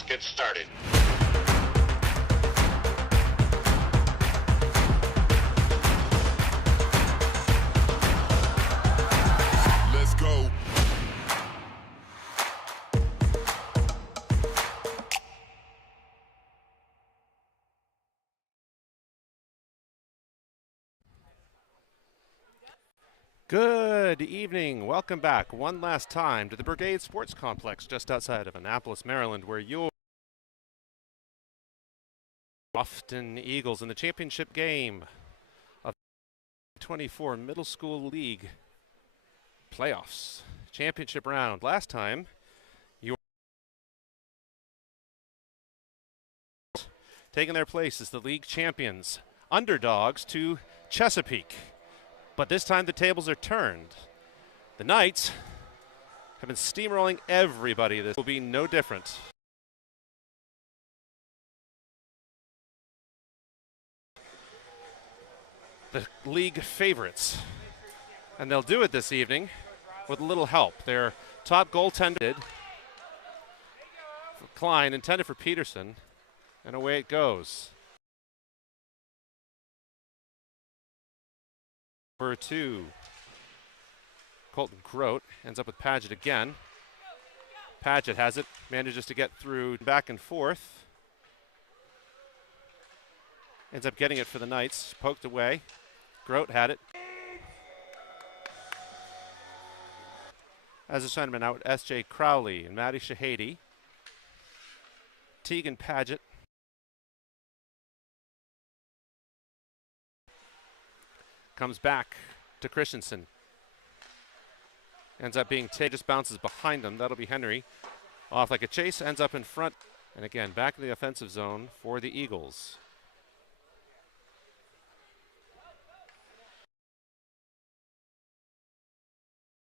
Let's get started. Let's go. Good evening. Welcome back one last time to the Brigade Sports Complex just outside of Annapolis, Maryland, where your Crofton Eagles in the championship game of 24 Middle School League playoffs. Championship round. Last time, you were taking their place as the league champions, underdogs to Chesapeake. But this time the tables are turned. The Knights have been steamrolling everybody. This will be no different. The league favorites. And they'll do it this evening with a little help. Their top goaltender, Klein, intended for Peterson. And away it goes. Number 2, Colton Grote ends up with Paget again. Paget has it, manages to get through back and forth. Ends up getting it for the Knights, poked away. Grote had it. As a Shenderman out, S.J. Crowley and Matty Shahady. Teagan Paget. Comes back to Christensen. Ends up being just bounces behind him. That'll be Henry. Off like a chase, ends up in front. And again, back in the offensive zone for the Eagles.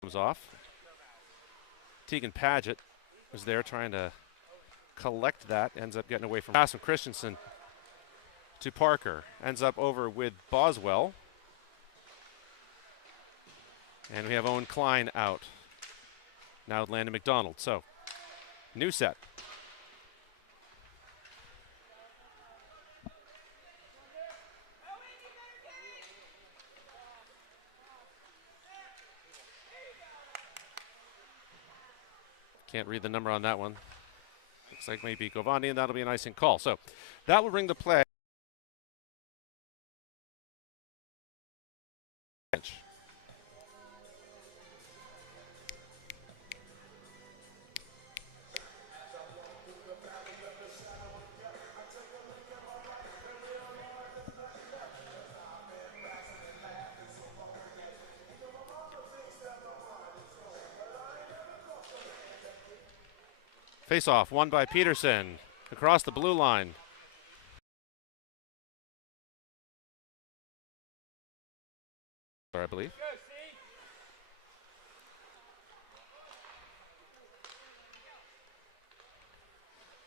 Comes off. Teagan Paget was there trying to collect that. Ends up getting away from pass from Christensen to Parker. Ends up over with Boswell. And we have Owen Klein out. Now Landon McDonald. So, new set. Can't read the number on that one. Looks like maybe Govandi, and that'll be an icing call. So, that will bring the play. Face-off, won by Peterson, across the blue line. I believe.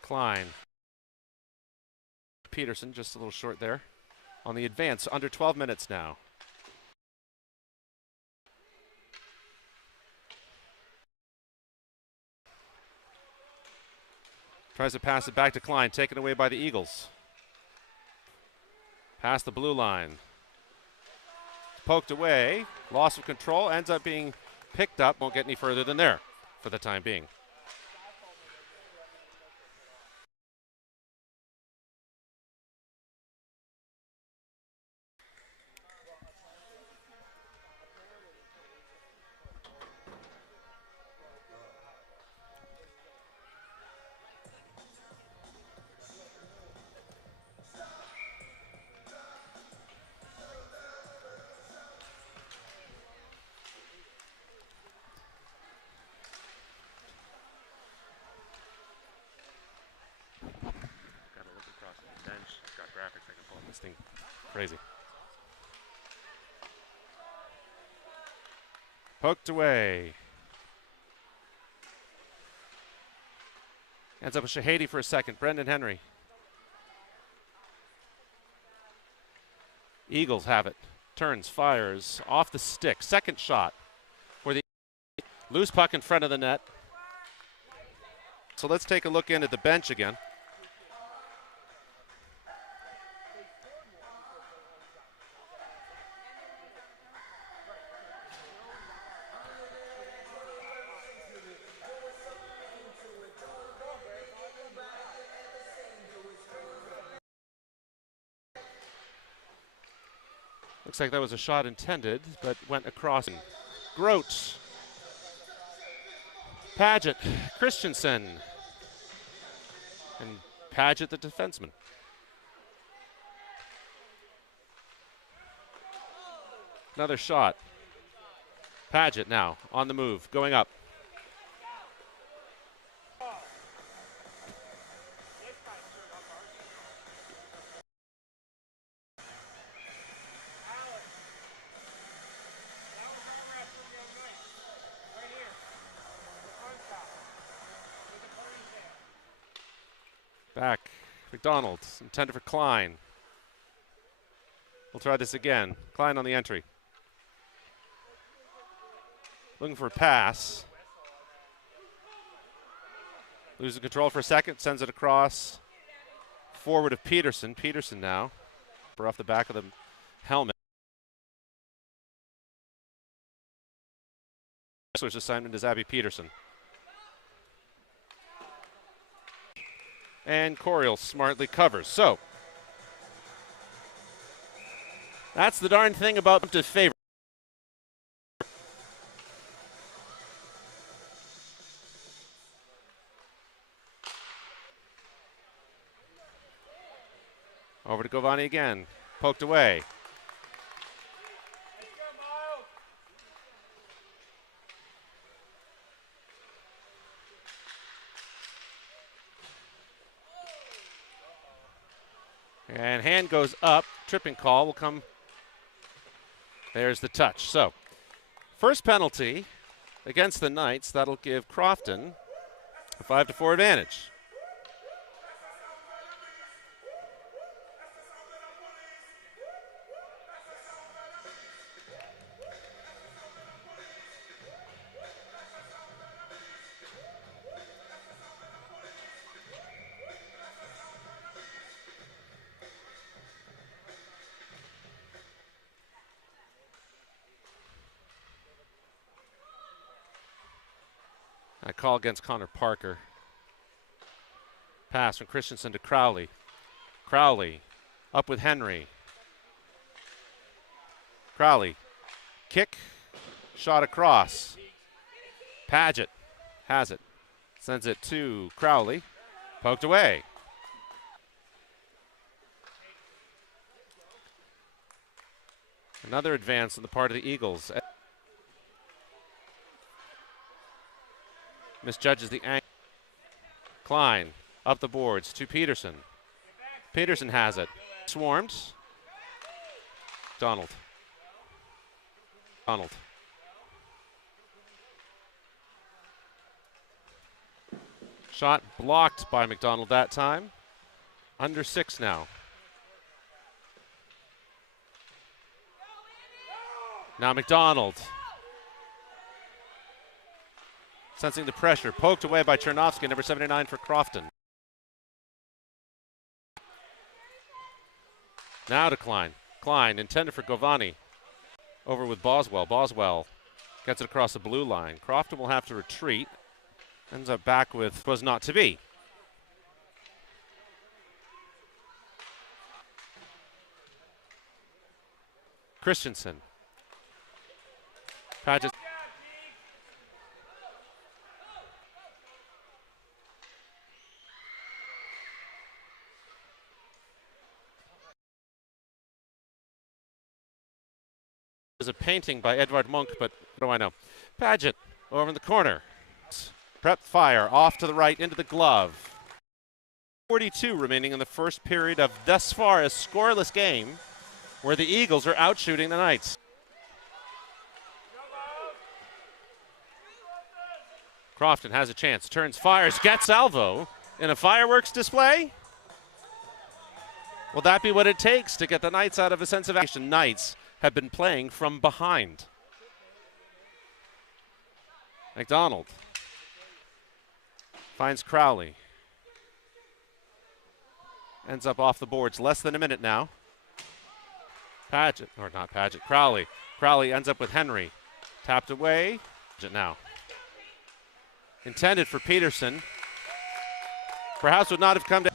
Klein. Peterson, just a little short there. On the advance, under 12 minutes now. Tries to pass it back to Klein, taken away by the Eagles. Past the blue line. Poked away, loss of control, ends up being picked up, won't get any further than there for the time being. Crazy. Poked away. Ends up with Shahady for a second. Brendan Henry. Eagles have it. Turns, fires, off the stick. Second shot. For the loose puck in front of the net. So let's take a look in at the bench again. Looks like that was a shot intended, but went across. Grote, Paget, Christensen, and Paget the defenseman. Another shot. Paget now on the move, going up. Back, McDonald, intended for Klein. We'll try this again. Klein on the entry. Looking for a pass. Losing control for a second, sends it across. Forward of Peterson. Peterson now. We're off the back of the helmet. Switch assignment is Abby Peterson. And Coriel smartly covers. So, that's the darn thing about the favor. Over to Govani again. Poked away. And hand goes up. Tripping call will come. There's the touch. So, first penalty against the Knights. That'll give Crofton a 5-4 advantage. A call against Connor Parker. Pass from Christensen to Crowley. Crowley up with Henry. Crowley. Kick. Shot across. Paget has it. Sends it to Crowley. Poked away. Another advance on the part of the Eagles. Misjudges the angle. Klein up the boards to Peterson. Peterson has it. Swarmed. Donald. Shot blocked by McDonald that time. Under 6 now. Now McDonald. Sensing the pressure, poked away by Chernovsky, number 79 for Crofton. Now to Klein. Klein intended for Govani. Over with Boswell. Boswell gets it across the blue line. Crofton will have to retreat. Ends up back with was not to be. Christensen. Paget. A painting by Edvard Munch, but what do I know? Paget over in the corner. Prep fire off to the right into the glove. 42 remaining in the first period of thus far a scoreless game where the Eagles are out shooting the Knights. Crofton has a chance, turns, fires, gets salvo in a fireworks display. Will that be what it takes to get the Knights out of a sense of action? Knights have been playing from behind. McDonald Finds Crowley. Ends up off the boards. Less than a minute now. Paget, or not Paget, Crowley. Crowley ends up with Henry. Tapped away. Now. Intended for Peterson. Perhaps would not have come to.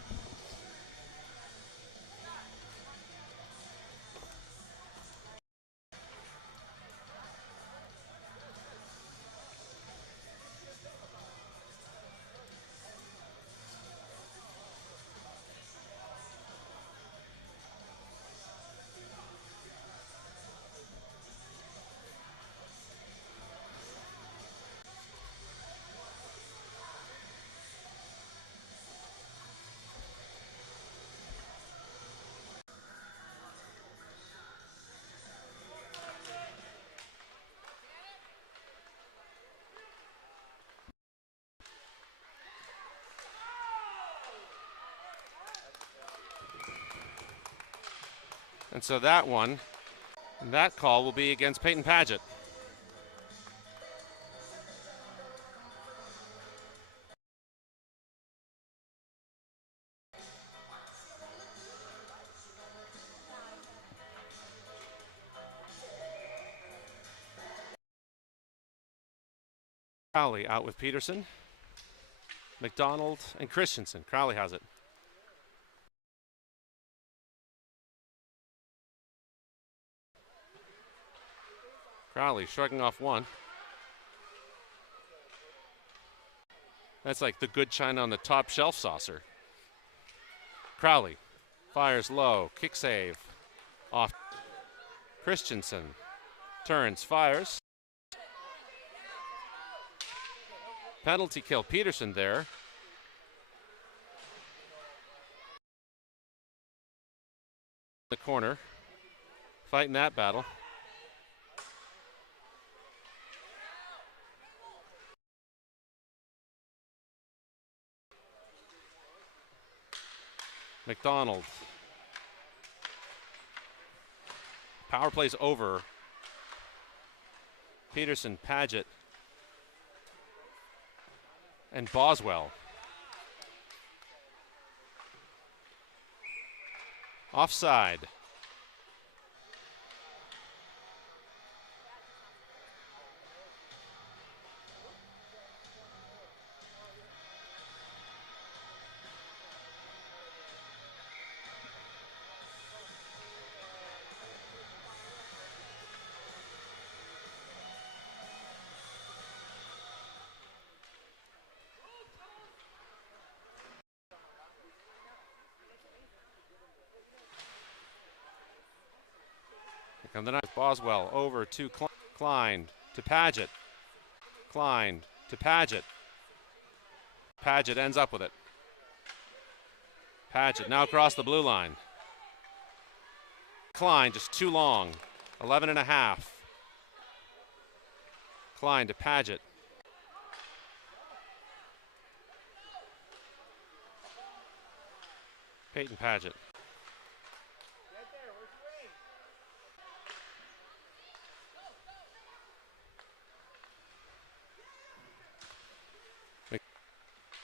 And so that one, that call will be against Peyton Paget. Crowley out with Peterson, McDonald, and Christensen. Crowley has it. Crowley shrugging off one. That's like the good china on the top shelf saucer. Crowley fires low, kick save. Off. Christensen turns, fires. Penalty kill. Peterson there. The corner. Fighting that battle. McDonald. Power plays over. Peterson, Paget, and Boswell. Offside. And the knife, Boswell over to Klein, to Paget. Klein to Paget. Paget ends up with it. Paget now across the blue line. Klein just too long. 11 and a half. Klein to Paget. Peyton Paget.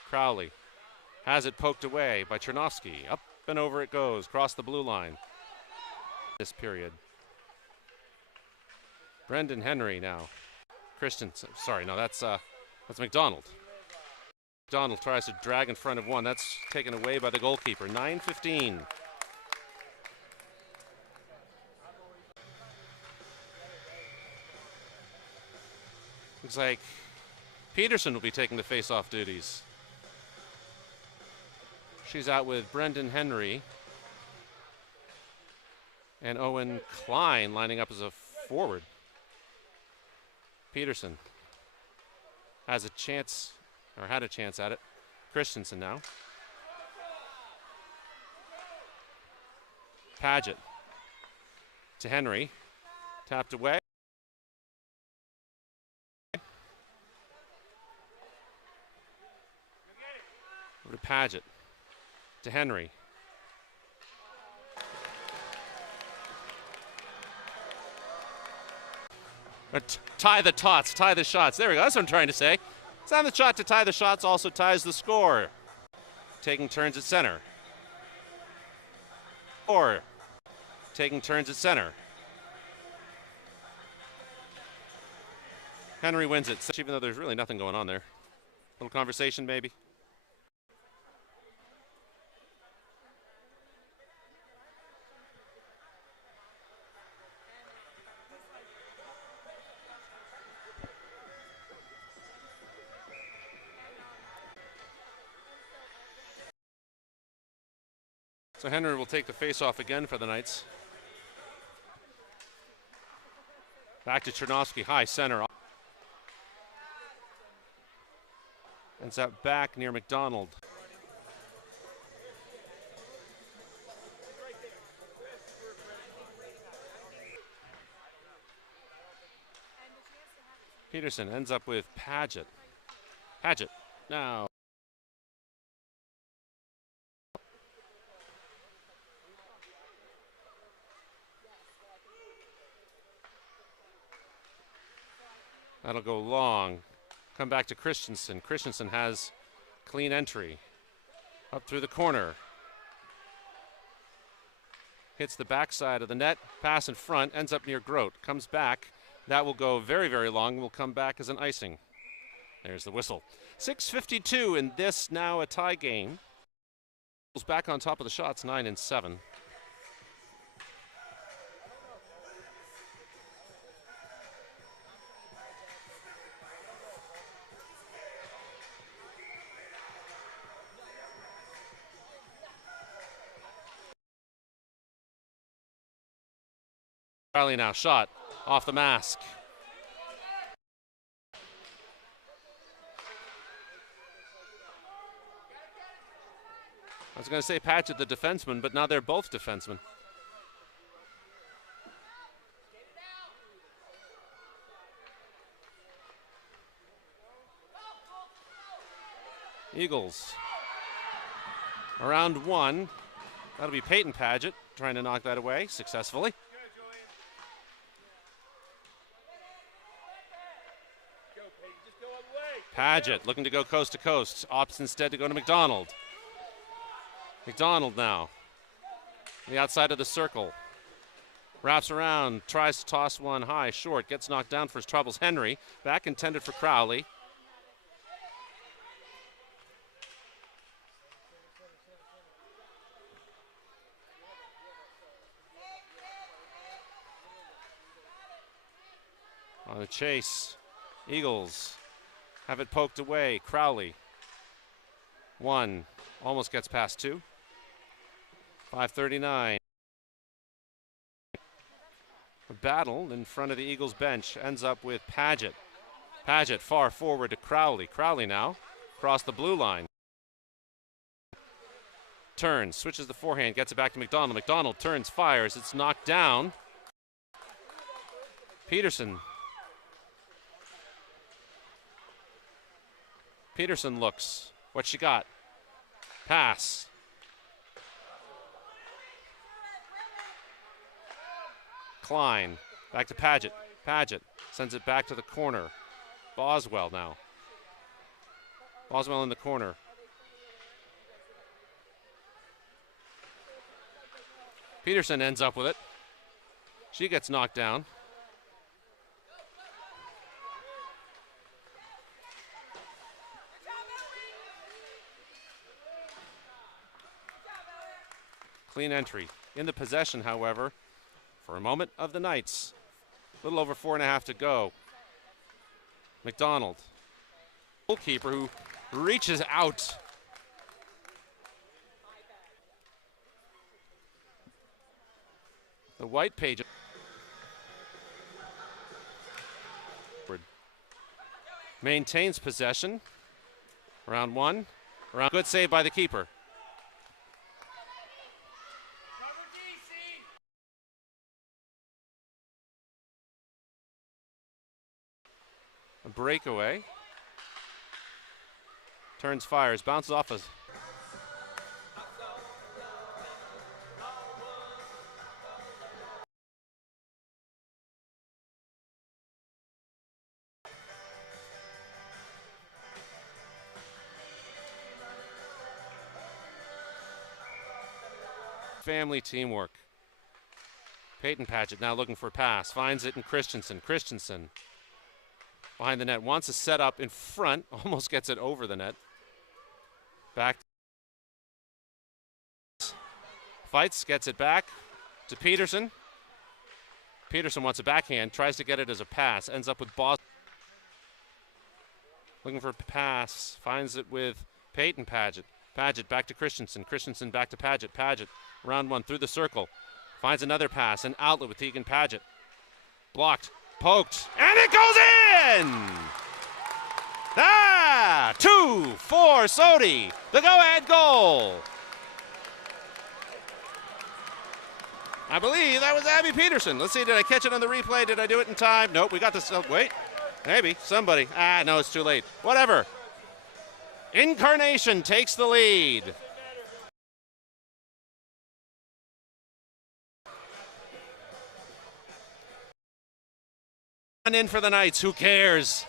Crowley has it poked away by Chernovsky. Up and over it goes, across the blue line. This period. Brendan Henry now. Christensen, sorry, no, that's McDonald. McDonald tries to drag in front of one. That's taken away by the goalkeeper. 9:15. Looks like Peterson will be taking the face-off duties. She's out with Brendan Henry and Owen Klein lining up as a forward. Peterson has a chance, or had a chance at it. Christensen now. Paget to Henry. Tapped away. Over to Paget. To Henry. Tie the tots, tie the shots. There we go. That's what I'm trying to say. Slam the shot to tie the shots also ties the score. Taking turns at center. Or taking turns at center. Henry wins it, even though there's really nothing going on there. Little conversation maybe. So Henry will take the face-off again for the Knights. Back to Chernovsky, high center. Ends up back near McDonald. Peterson ends up with Paget. Paget now. That'll go long. Come back to Christensen. Christensen has clean entry. Up through the corner. Hits the backside of the net. Pass in front. Ends up near Grote. Comes back. That will go very, very long. Will come back as an icing. There's the whistle. 6:52 in this now a tie game. Back on top of the shots, 9-7. Riley now, shot off the mask. I was going to say Paget the defenseman, but now they're both defensemen. Eagles around one. That'll be Peyton Paget trying to knock that away successfully. Paget looking to go coast to coast. Opts instead to go to McDonald. McDonald now. The outside of the circle. Wraps around, tries to toss one high, short, gets knocked down for his troubles. Henry, back intended for Crowley. On the chase, Eagles have it poked away. Crowley, one, almost gets past two. 5:39. A battle in front of the Eagles bench ends up with Paget. Paget far forward to Crowley. Crowley now across the blue line. Turns, switches the forehand, gets it back to McDonald. McDonald turns, fires. It's knocked down. Peterson. Peterson looks. What she got? Pass. Klein. Back to Paget. Paget sends it back to the corner. Boswell now. Boswell in the corner. Peterson ends up with it. She gets knocked down. Clean entry. In the possession, however, for a moment of the Knights. A little over 4.5 to go. McDonald. Goalkeeper who reaches out. The white page. Maintains possession. Round one. Good save by the keeper. A breakaway. Turns, fires, bounces off us. family teamwork. Peyton Paget now looking for a pass. Finds it in Christensen. Christensen behind the net. Wants a set up in front. Almost gets it over the net. Back. Fights. Gets it back to Peterson. Peterson wants a backhand. Tries to get it as a pass. Ends up with Boston. Looking for a pass. Finds it with Peyton Paget. Paget back to Christensen. Christensen back to Paget. Paget round one through the circle. Finds another pass. An outlet with Tegan Paget. Blocked. Poked. And it goes in! 2-4 Sodi. The go-ahead goal. I believe that was Abby Peterson. Let's see, did I catch it on the replay? Did I do it in time? Nope, we got this. Oh, wait, maybe, somebody. No, it's too late. Whatever. Incarnation takes the lead. And in for the Knights, who cares?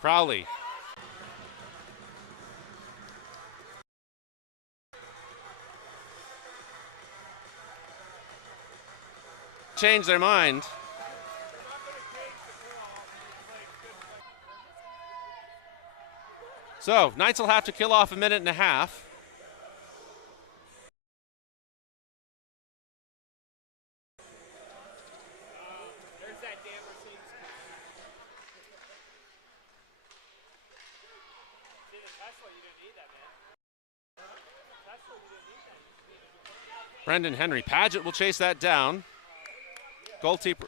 Crowley. Change their mind. So, Knights will have to kill off a minute and a half. Brendan Henry. Paget will chase that down. Goalkeeper.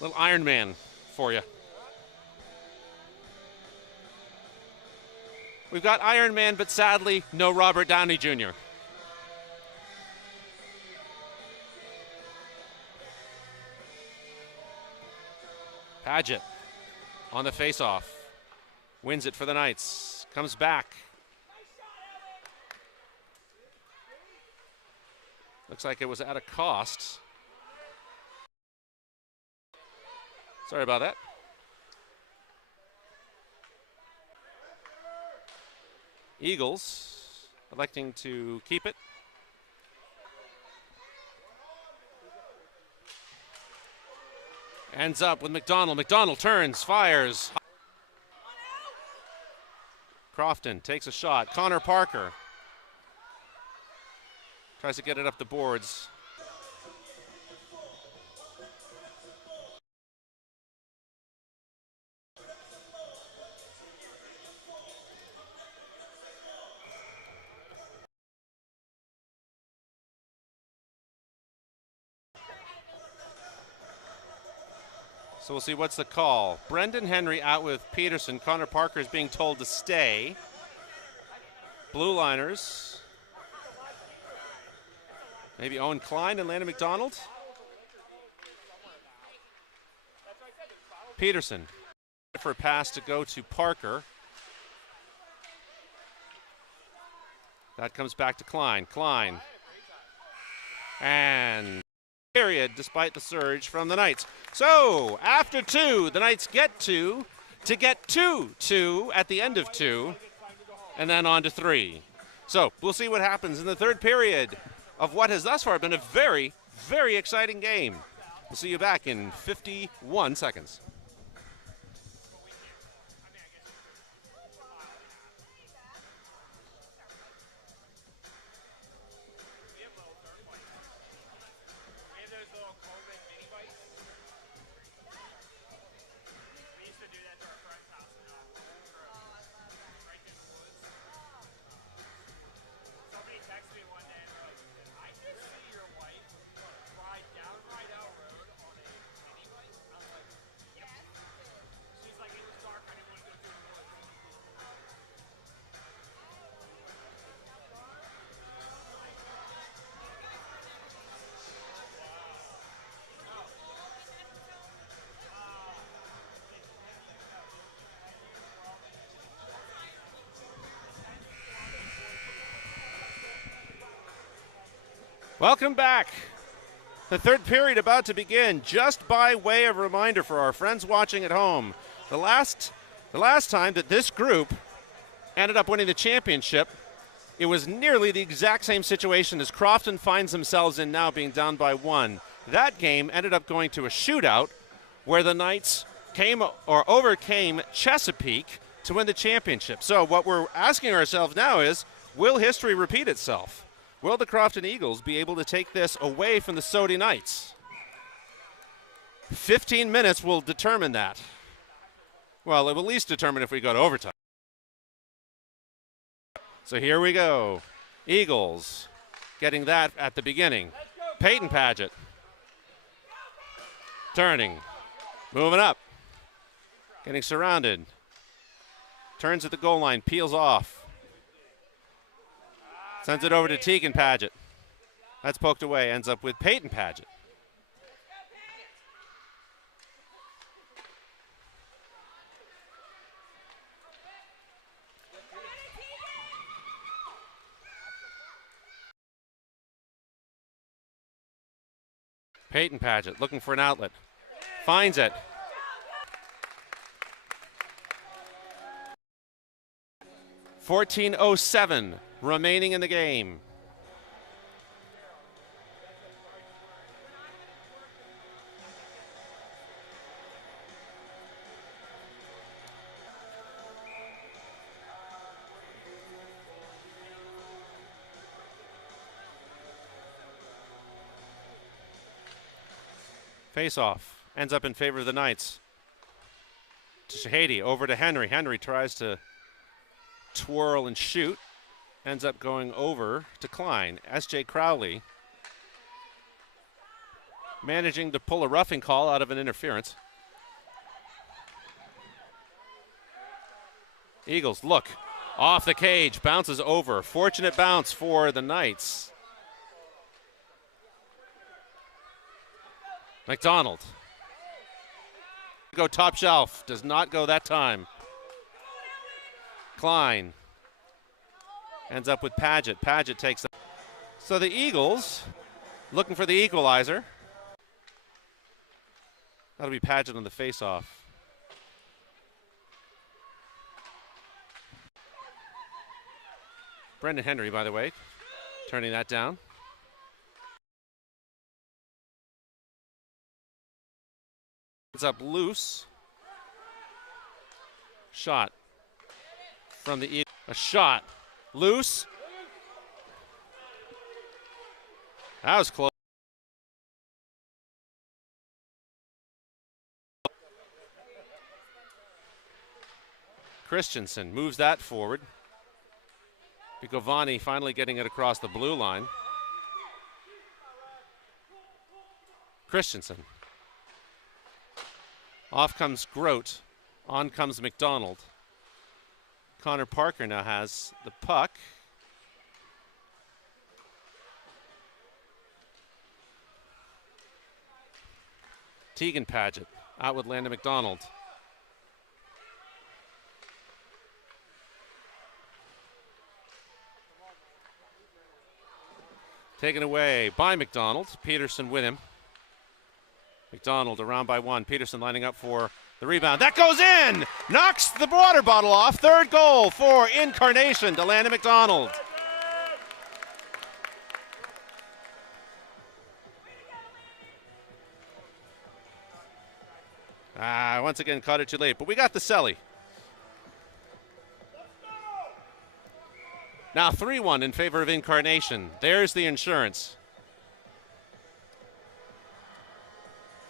Little Iron Man for you. We've got Iron Man, but sadly, no Robert Downey Jr. Paget on the face-off. Wins it for the Knights. Comes back. Looks like it was at a cost. Sorry about that. Eagles electing to keep it. Ends up with McDonald. McDonald turns, fires. Crofton takes a shot. Connor Parker tries to get it up the boards. So we'll see what's the call. Brendan Henry out with Peterson. Connor Parker is being told to stay. Blue liners. Maybe Owen Klein and Landon McDonald. Peterson for a pass to go to Parker. That comes back to Klein. Klein. And period, despite the surge from the Knights. So, after two, the Knights get two to get 2-2 at the end of two, and then on to three. So, we'll see what happens in the third period of what has thus far been a very, very exciting game. We'll see you back in 51 seconds. Welcome back. The third period about to begin. Just by way of reminder for our friends watching at home, the last time that this group ended up winning the championship, it was nearly the exact same situation as Crofton finds themselves in now, being down by 1. That game ended up going to a shootout where the Knights overcame Chesapeake to win the championship. So what we're asking ourselves now is, will history repeat itself? Will the Crofton Eagles be able to take this away from the Soddy Knights? 15 minutes will determine that. Well, it will at least determine if we go to overtime. So here we go. Eagles getting that at the beginning. Peyton Paget. Turning. Moving up. Getting surrounded. Turns at the goal line. Peels off. Sends it over to Tegan Paget. That's poked away. Ends up with Peyton Paget. Peyton Paget looking for an outlet. Finds it. .14:07 remaining in the game. Face-off ends up in favor of the Knights. To Shahady, over to Henry. Henry tries to twirl and shoot. Ends up going over to Klein. S.J. Crowley managing to pull a roughing call out of an interference. Eagles look off the cage, bounces over. Fortunate bounce for the Knights. McDonald. Go top shelf. Does not go that time. Klein. Ends up with Paget. Paget takes it. So the Eagles looking for the equalizer. That'll be Paget on the face-off. Brendan Henry, by the way, turning that down. It's up loose. Shot from the Eagles. A shot. Loose. That was close. Christensen moves that forward. Bikovani finally getting it across the blue line. Christensen. Off comes Grote. On comes McDonald. Connor Parker now has the puck. Tegan Paget out with Landon McDonald. Taken away by McDonald. Peterson with him. McDonald around by 1. Peterson lining up for the rebound. That goes in! Knocks the water bottle off. Third goal for Incarnation to Landon McDonald. Once again, caught it too late, but we got the celly. Now 3-1 in favor of Incarnation. There's the insurance.